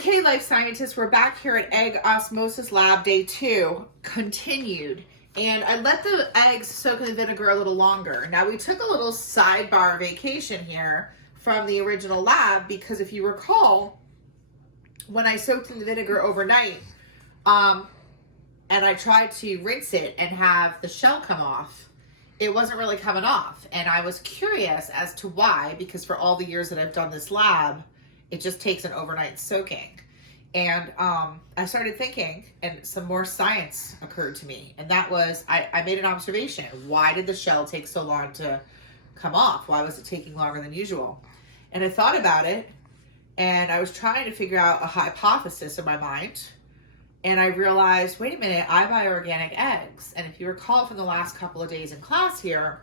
Okay, life scientists, we're back here at Egg Osmosis Lab Day 2, continued. And I let the eggs soak in the vinegar a little longer. Now we took a little sidebar vacation here from the original lab because if you recall, when I soaked in the vinegar overnight, and I tried to rinse it and have the shell come off, it wasn't really coming off. And I was curious as to why, because for all the years that I've done this lab, it just takes an overnight soaking. And I started thinking, and some more science occurred to me. And that was, I made an observation. Why did the shell take so long to come off? Why was it taking longer than usual? And I thought about it, and I was trying to figure out a hypothesis in my mind. And I realized, wait a minute, I buy organic eggs. And if you recall from the last couple of days in class here,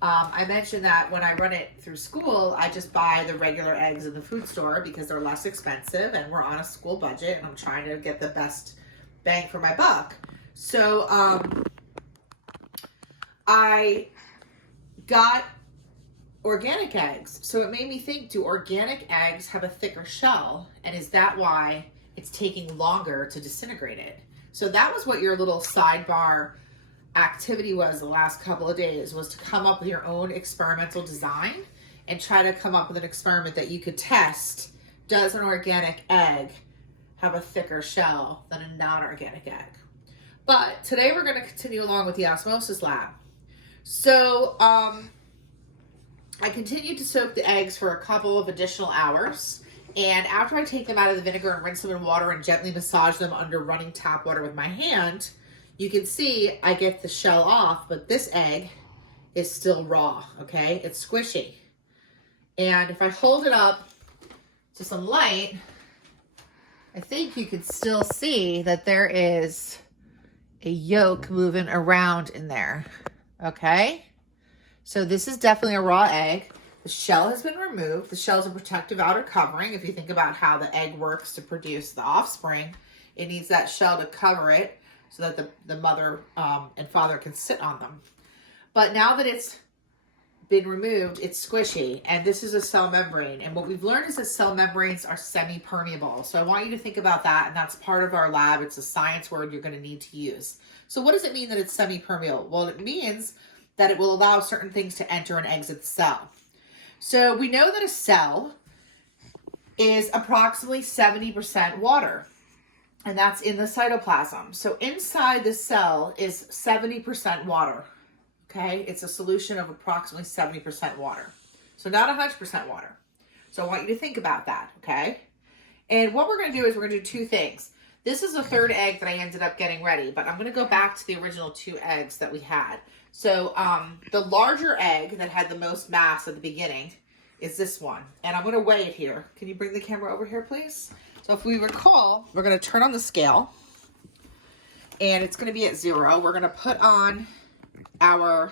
I mentioned that when I run it through school, I just buy the regular eggs in the food store because they're less expensive and we're on a school budget and I'm trying to get the best bang for my buck. So I got organic eggs. So it made me think, do organic eggs have a thicker shell? And is that why it's taking longer to disintegrate it? So that was what your little sidebar activity was the last couple of days, was to come up with your own experimental design and try to come up with an experiment that you could test. Does an organic egg have a thicker shell than a non-organic egg? But today we're going to continue along with the Osmosis Lab. So I continued to soak the eggs for a couple of additional hours. And after I take them out of the vinegar and rinse them in water and gently massage them under running tap water with my hand, you can see I get the shell off, but this egg is still raw, okay? It's squishy. And if I hold it up to some light, I think you can still see that there is a yolk moving around in there, okay? So this is definitely a raw egg. The shell has been removed. The shell is a protective outer covering. If you think about how the egg works to produce the offspring, it needs that shell to cover it so that the mother and father can sit on them. But now that it's been removed, it's squishy, and this is a cell membrane. And what we've learned is that cell membranes are semi-permeable. So I want you to think about that, and that's part of our lab. It's a science word you're going to need to use. So what does it mean that it's semi-permeable? Well, it means that it will allow certain things to enter and exit the cell. So we know that a cell is approximately 70% water, and that's in the cytoplasm. So inside the cell is 70% water, okay? It's a solution of approximately 70% water. So not 100% water. So I want you to think about that, okay? And what we're going to do is we're going to do two things. This is the third egg that I ended up getting ready, but I'm going to go back to the original 2 eggs that we had. So the larger egg that had the most mass at the beginning is this one. And I'm going to weigh it here. Can you bring the camera over here, please? So if we recall, we're going to turn on the scale. And it's going to be at 0. We're going to put on our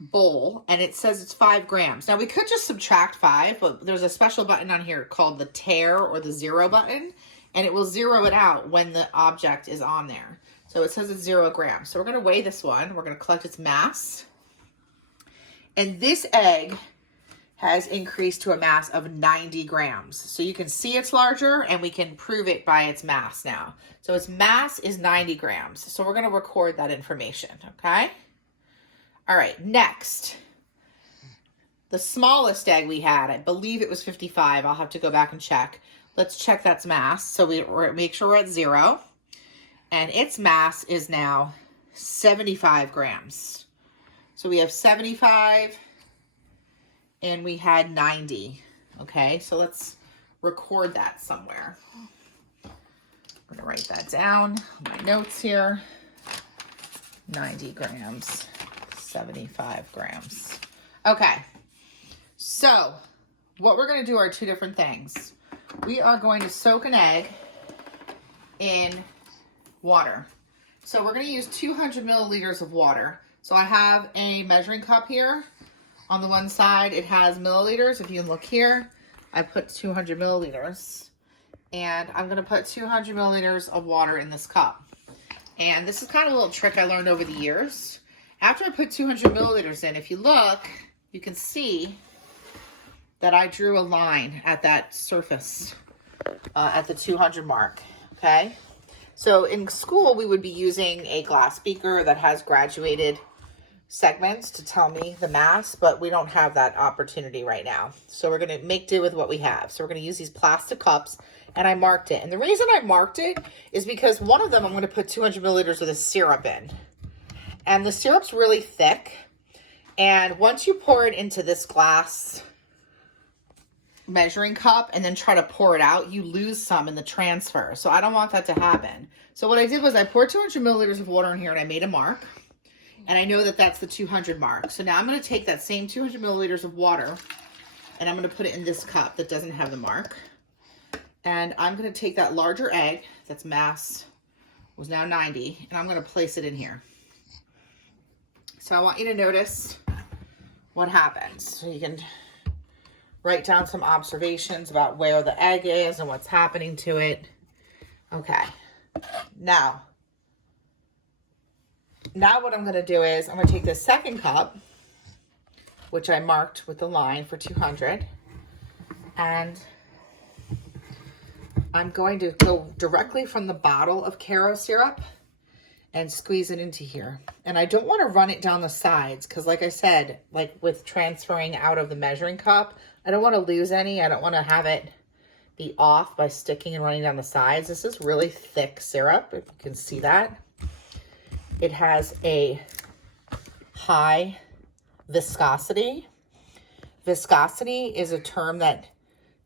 bowl. And it says it's 5 grams. Now we could just subtract 5. But there's a special button on here called the tare or the 0 button. And it will zero it out when the object is on there. So it says it's 0 grams. So we're going to weigh this one. We're going to collect its mass. And this egg has increased to a mass of 90 grams. So you can see it's larger, and we can prove it by its mass now. So its mass is 90 grams. So we're going to record that information, okay? All right, next. The smallest egg we had, I believe it was 55. I'll have to go back and check. Let's check that's mass. So we make sure we're at 0. And its mass is now 75 grams. So we have 75 and we had 90. Okay, so let's record that somewhere. I'm going to write that down, my notes here. 90 grams, 75 grams. Okay, so what we're going to do are 2 different things. We are going to soak an egg in water. So we're going to use 200 milliliters of water. So I have a measuring cup here. On the one side, it has milliliters. If you look here, I put 200 milliliters. And I'm going to put 200 milliliters of water in this cup. And this is kind of a little trick I learned over the years. After I put 200 milliliters in, if you look, you can see that I drew a line at that surface at the 200 mark, okay? So in school, we would be using a glass beaker that has graduated segments to tell me the mass, but we don't have that opportunity right now. So we're going to make do with what we have. So we're going to use these plastic cups, and I marked it. And the reason I marked it is because one of them I'm going to put 200 milliliters of the syrup in. And the syrup's really thick. And once you pour it into this glass measuring cup and then try to pour it out, you lose some in the transfer. So I don't want that to happen. So what I did was I poured 200 milliliters of water in here and I made a mark. And I know that that's the 200 mark. So now I'm going to take that same 200 milliliters of water and I'm going to put it in this cup that doesn't have the mark. And I'm going to take that larger egg that's mass was now 90 and I'm going to place it in here. So I want you to notice what happens. So you can write down some observations about where the egg is and what's happening to it. Okay. Now what I'm going to do is I'm going to take this second cup, which I marked with the line for 200, and I'm going to go directly from the bottle of Caro syrup and squeeze it into here. And I don't want to run it down the sides because, like I said, like with transferring out of the measuring cup, I don't want to lose any. I don't want to have it be off by sticking and running down the sides. This is really thick syrup, if you can see that. It has a high viscosity. Viscosity is a term that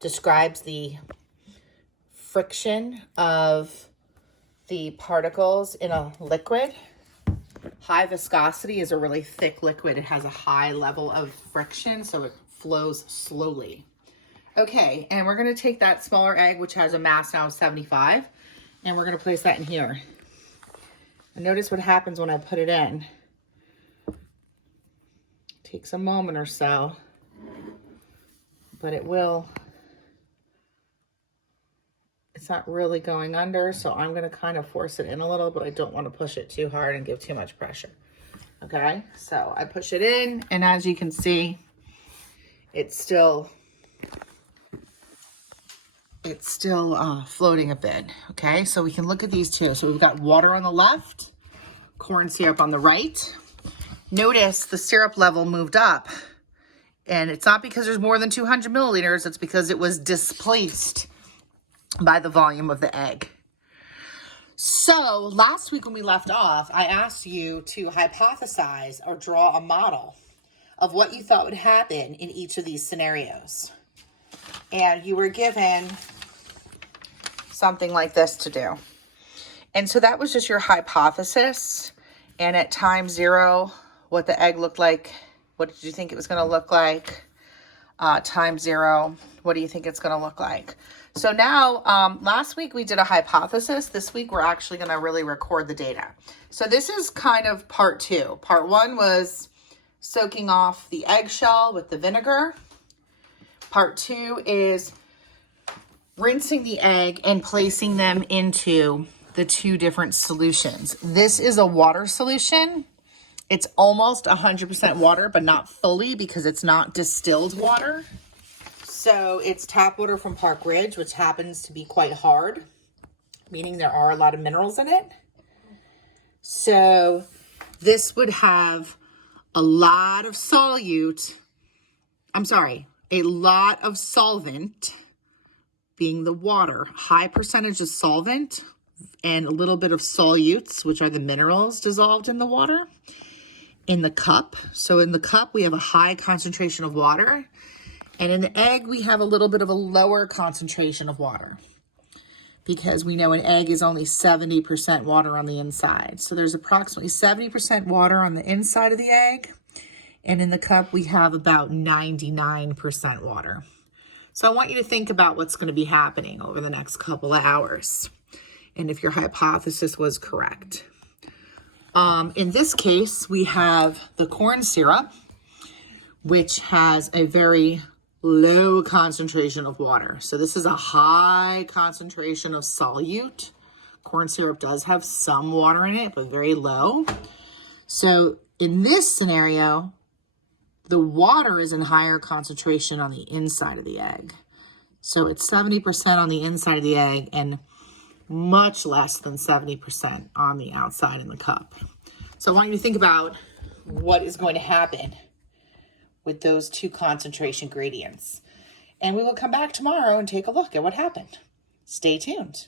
describes the friction of the particles in a liquid. High viscosity is a really thick liquid. It has a high level of friction, so it flows slowly. Okay, and we're going to take that smaller egg, which has a mass now of 75, and we're going to place that in here. And notice what happens when I put it in. It takes a moment or so, but it will. It's not really going under, so I'm going to kind of force it in a little, but I don't want to push it too hard and give too much pressure. Okay, so I push it in, and as you can see, it's still floating a bit. Okay, so we can look at these two. So we've got water on the left, corn syrup on the right. Notice the syrup level moved up, and it's not because there's more than 200 milliliters. It's because it was displaced by the volume of the egg. So last week when we left off, I asked you to hypothesize or draw a model of what you thought would happen in each of these scenarios. And you were given something like this to do. And so that was just your hypothesis. And at time 0, what the egg looked like, what did you think it was going to look like? Time 0, what do you think it's going to look like? So now, last week we did a hypothesis. This week we're actually going to really record the data. So this is kind of part 2. Part 1 was soaking off the eggshell with the vinegar. Part 2 is rinsing the egg and placing them into the 2 different solutions. This is a water solution. It's almost 100% water, but not fully because it's not distilled water. So it's tap water from Park Ridge, which happens to be quite hard, meaning there are a lot of minerals in it. So this would have a lot of a lot of solvent, being the water, high percentage of solvent, and a little bit of solutes, which are the minerals dissolved in the water, in the cup. So in the cup, we have a high concentration of water. And in the egg, we have a little bit of a lower concentration of water because we know an egg is only 70% water on the inside. So there's approximately 70% water on the inside of the egg. And in the cup, we have about 99% water. So I want you to think about what's going to be happening over the next couple of hours. And if your hypothesis was correct. In this case, we have the corn syrup, which has a very low concentration of water. So this is a high concentration of solute. Corn syrup does have some water in it, but very low. So in this scenario, The water is in higher concentration on the inside of the egg. So it's 70% on the inside of the egg and much less than 70% on the outside in the cup. So I want you to think about what is going to happen with those two concentration gradients. And we will come back tomorrow and take a look at what happened. Stay tuned.